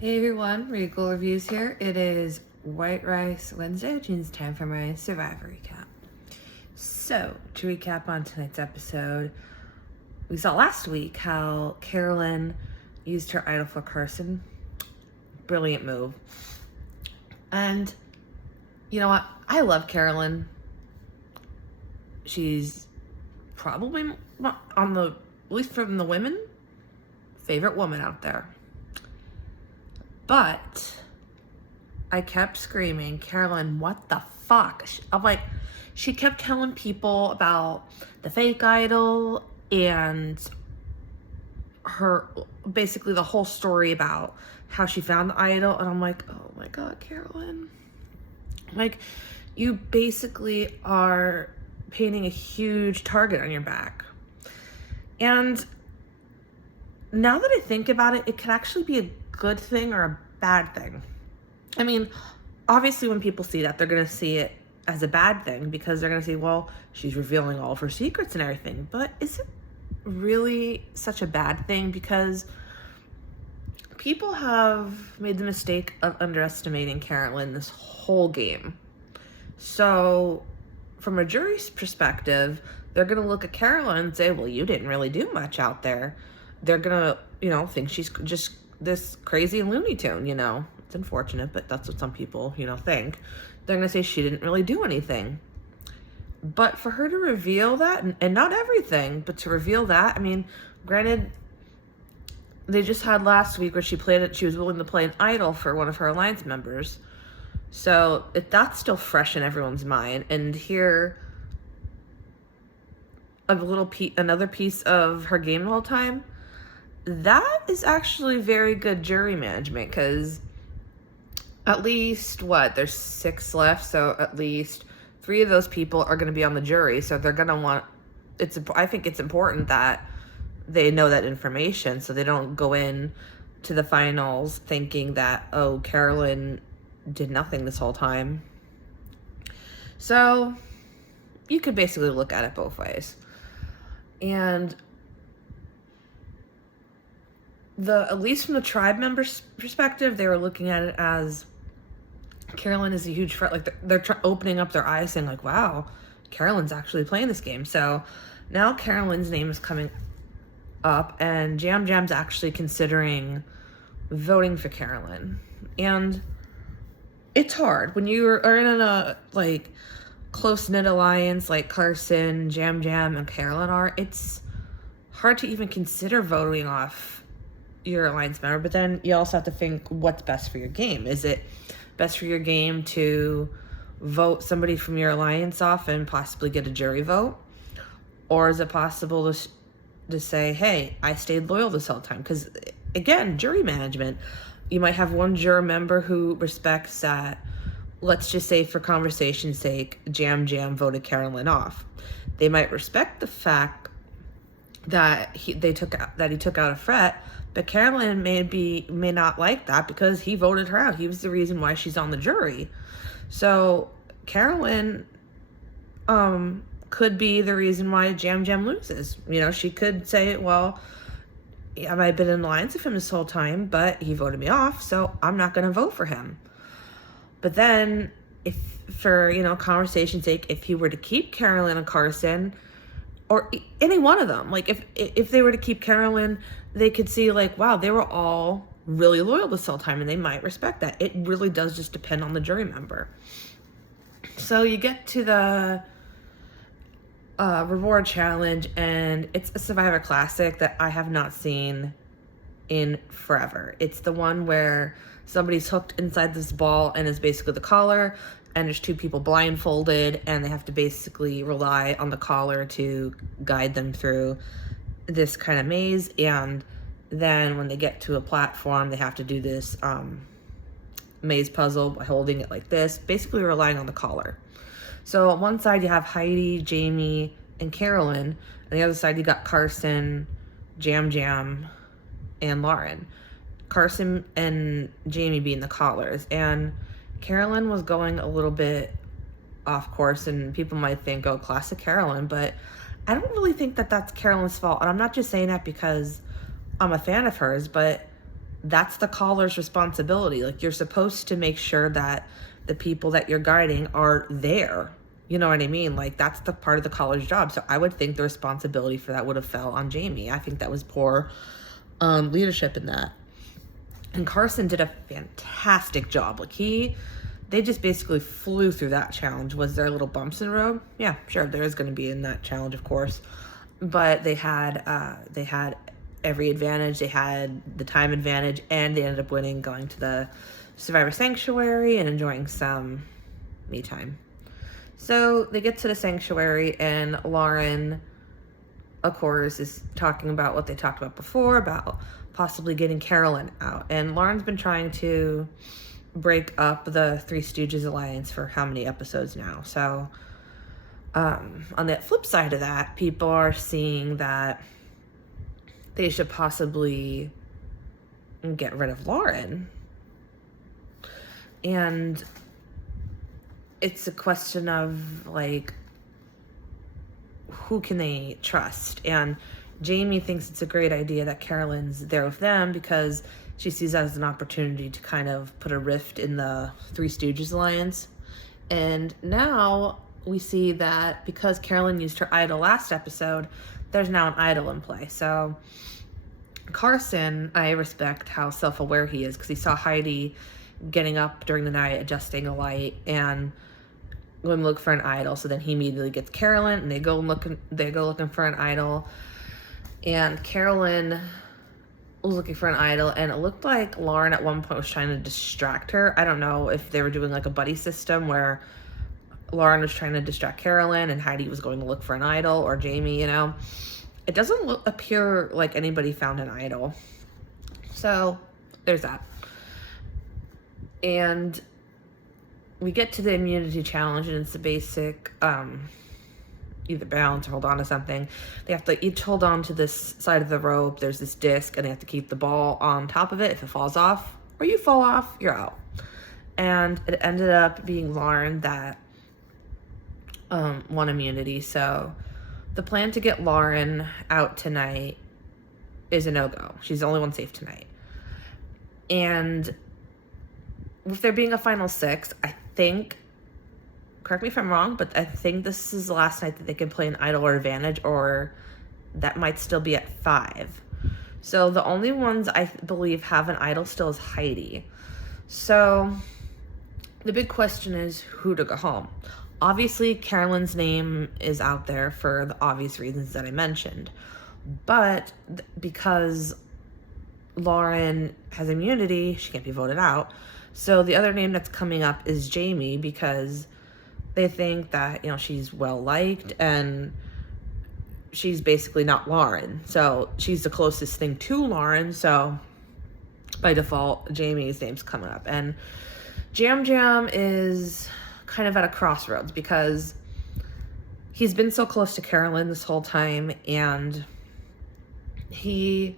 Hey everyone, Regal Reviews here. It is White Rice Wednesday, which means time for my Survivor recap. So, to recap on tonight's episode, we saw last week how Carolyn used her idol for Carson. Brilliant move. And you know what? I love Carolyn. She's probably on the, at least from the women, favorite woman out there. But I kept screaming, Carolyn, what the fuck? I'm like, she kept telling people about the fake idol and her, basically the whole story about how she found the idol. And I'm like, oh my God, Carolyn. Like, you basically are painting a huge target on your back. And now that I think about it, it could actually be a good thing or a bad thing. I mean, obviously when people see that, they're going to see it as a bad thing because they're going to say, well, she's revealing all of her secrets and everything. But is it really such a bad thing? Because people have made the mistake of underestimating Carolyn this whole game. So from a jury's perspective, they're going to look at Carolyn and say, well, you didn't really do much out there. They're going to, think she's just this crazy Looney Tune, It's unfortunate, but that's what some people, think. They're going to say she didn't really do anything. But for her to reveal that, and not everything, but to reveal that, I mean, granted, they just had last week where she was willing to play an idol for one of her alliance members. So that's still fresh in everyone's mind. And here, another piece of her game the whole time, that is actually very good jury management because at least, there's 6 left, so at least 3 of those people are going to be on the jury, so they're going to want, I think it's important that they know that information so they don't go in to the finals thinking that, oh, Carolyn did nothing this whole time. So you could basically look at it both ways. And at least from the tribe members' perspective, they were looking at it as Carolyn is a huge threat. Like they're opening up their eyes saying like, wow, Carolyn's actually playing this game. So now Carolyn's name is coming up and Jam Jam's actually considering voting for Carolyn. And it's hard when you are in a close-knit alliance like Carson, Jam Jam, and Carolyn are. It's hard to even consider voting off your alliance member, but then you also have to think what's best for your game. Is it best for your game to vote somebody from your alliance off and possibly get a jury vote? Or is it possible to say, hey, I stayed loyal this whole time? Because again, jury management, you might have one juror member who respects that, let's just say for conversation's sake, Jam Jam voted Carolyn off. They might respect the fact that he took out a fret, but Carolyn may not like that because he voted her out. He was the reason why she's on the jury. So Carolyn could be the reason why Jam Jam loses. She could say, well, I've been in alliance with him this whole time, but he voted me off, so I'm not going to vote for him. But then if for, conversation's sake, if he were to keep Carolyn and Carson, or any one of them, like if they were to keep Carolyn, they could see like, wow, they were all really loyal this whole time and they might respect that. It really does just depend on the jury member. So you get to the reward challenge and it's a Survivor Classic that I have not seen in forever. It's the one where somebody's hooked inside this ball and is basically the collar, and there's 2 people blindfolded and they have to basically rely on the collar to guide them through this kind of maze. And then when they get to a platform, they have to do this maze puzzle by holding it like this, basically relying on the collar. So on one side you have Heidi, Jamie, and Carolyn. On the other side you got Carson, Jam Jam, and Lauren. Carson and Jamie being the collars. And Carolyn was going a little bit off course, and people might think, oh, classic Carolyn, but I don't really think that that's Carolyn's fault. And I'm not just saying that because I'm a fan of hers, but that's the caller's responsibility. Like, you're supposed to make sure that the people that you're guiding are there. You know what I mean? Like, that's the part of the caller's job. So I would think the responsibility for that would have fell on Jamie. I think that was poor leadership in that. And Carson did a fantastic job. Like, they just basically flew through that challenge. Was there little bumps in the road? Yeah, sure. There is going to be in that challenge, of course. But they had every advantage. They had the time advantage, and they ended up winning, going to the Survivor Sanctuary and enjoying some me time. So they get to the sanctuary, and Lauren, of course, is talking about what they talked about before, about possibly getting Carolyn out. And Lauren's been trying to break up the Three Stooges alliance for how many episodes now? So on the flip side of that, people are seeing that they should possibly get rid of Lauren. And it's a question of, like, who can they trust? And Jamie thinks it's a great idea that Carolyn's there with them because she sees that as an opportunity to kind of put a rift in the Three Stooges alliance. And now we see that because Carolyn used her idol last episode, there's now an idol in play. So Carson, I respect how self-aware he is, because he saw Heidi getting up during the night, adjusting a light, and going to look for an idol. So then he immediately gets Carolyn, and they go looking for an idol. And Carolyn was looking for an idol, and it looked like Lauren at one point was trying to distract her. I don't know if they were doing like a buddy system where Lauren was trying to distract Carolyn and Heidi was going to look for an idol, or Jamie, you know. It doesn't appear like anybody found an idol. So there's that. And we get to the immunity challenge, and it's the basic either balance or hold on to something. They have to each hold on to this side of the rope. There's this disc, and they have to keep the ball on top of it. If it falls off, or you fall off, you're out. And it ended up being Lauren that won immunity. So the plan to get Lauren out tonight is a no-go. She's the only one safe tonight. And with there being a final 6, I think, correct me if I'm wrong, but I think this is the last night that they can play an idol or advantage, or that might still be at 5. So the only ones I believe have an idol still is Heidi. So the big question is who to go home. Obviously, Carolyn's name is out there for the obvious reasons that I mentioned. But because Lauren has immunity, she can't be voted out. So the other name that's coming up is Jamie, because they think that, you know, she's well-liked and she's basically not Lauren. So she's the closest thing to Lauren. So by default, Jamie's name's coming up. And Jam Jam is kind of at a crossroads because he's been so close to Carolyn this whole time, and his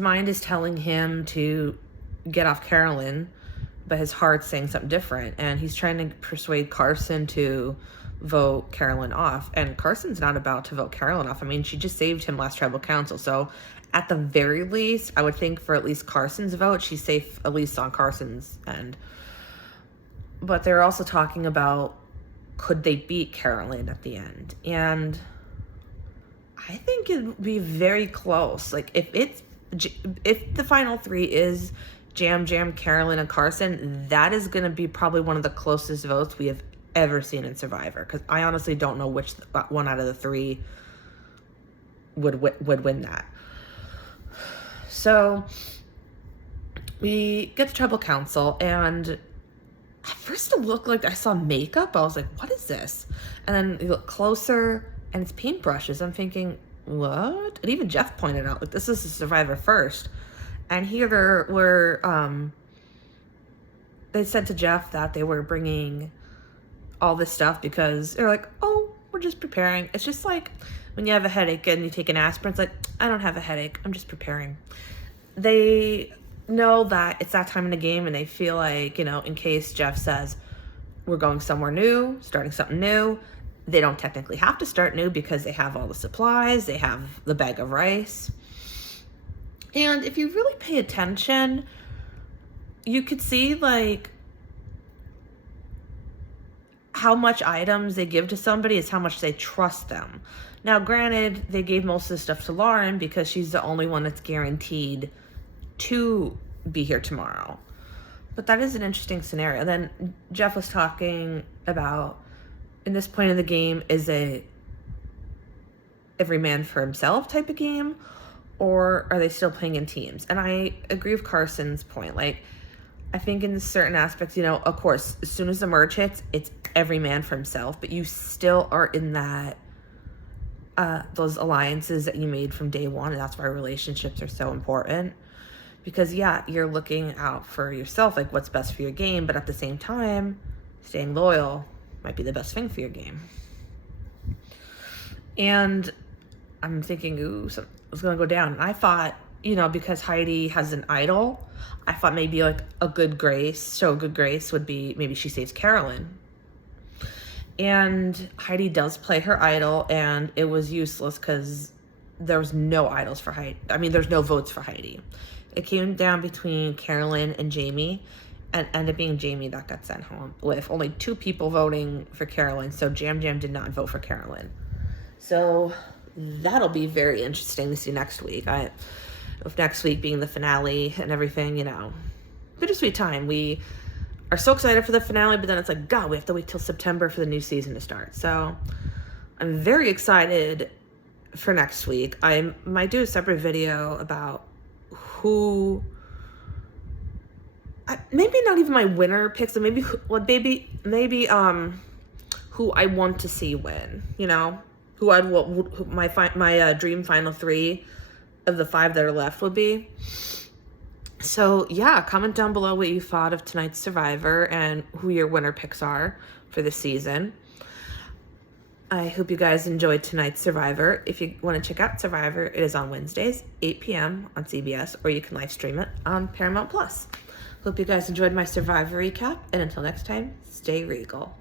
mind is telling him to get off Carolyn, but his heart's saying something different, and he's trying to persuade Carson to vote Carolyn off, and Carson's not about to vote Carolyn off. I mean, she just saved him last tribal council, so at the very least, I would think for at least Carson's vote, she's safe at least on Carson's end. But they're also talking about, could they beat Carolyn at the end? And I think it would be very close. Like, if the final 3 is Jam Jam, Carolyn, and Carson, that is going to be probably one of the closest votes we have ever seen in Survivor, because I honestly don't know which one out of the 3 would win that. So we get to tribal council, and at first it looked like I saw makeup. I was like, what is this? And then you look closer, and it's paintbrushes. I'm thinking, what? And even Jeff pointed out, like, this is a Survivor first. And here they said to Jeff that they were bringing all this stuff because they're like, oh, we're just preparing. It's just like when you have a headache and you take an aspirin. It's like, I don't have a headache, I'm just preparing. They know that it's that time in the game, and they feel like, you know, in case Jeff says we're going somewhere new, starting something new, they don't technically have to start new because they have all the supplies, they have the bag of rice. And if you really pay attention, you could see like how much items they give to somebody is how much they trust them. Now, granted, they gave most of the stuff to Lauren because she's the only one that's guaranteed to be here tomorrow. But that is an interesting scenario. Then Jeff was talking about, in this point of the game, is a every man for himself type of game, or are they still playing in teams? And I agree with Carson's point. Like, I think in certain aspects, you know, of course, as soon as the merge hits, it's every man for himself, but you still are in that those alliances that you made from day one, and that's why relationships are so important. Because yeah, you're looking out for yourself, like what's best for your game, but at the same time, staying loyal might be the best thing for your game. And I'm thinking, ooh, it's gonna go down. And I thought, you know, because Heidi has an idol, I thought maybe like show good grace would be maybe she saves Carolyn. And Heidi does play her idol, and it was useless because there was no idols for Heidi. I mean, there's no votes for Heidi. It came down between Carolyn and Jamie, and ended up being Jamie that got sent home with only 2 people voting for Carolyn. So Jam Jam did not vote for Carolyn. So that'll be very interesting to see next week. With next week being the finale and everything, you know, bittersweet time. We are so excited for the finale, but then it's like, God, we have to wait till September for the new season to start. So I'm very excited for next week. I might do a separate video about who, maybe not even my winner picks, but maybe who I want to see win, you know, who my dream final 3 of the 5 that are left would be. So yeah, comment down below what you thought of tonight's Survivor and who your winner picks are for the season. I hope you guys enjoyed tonight's Survivor. If you want to check out Survivor, it is on Wednesdays, 8 p.m. on CBS, or you can live stream it on Paramount+. Hope you guys enjoyed my Survivor recap, and until next time, stay regal.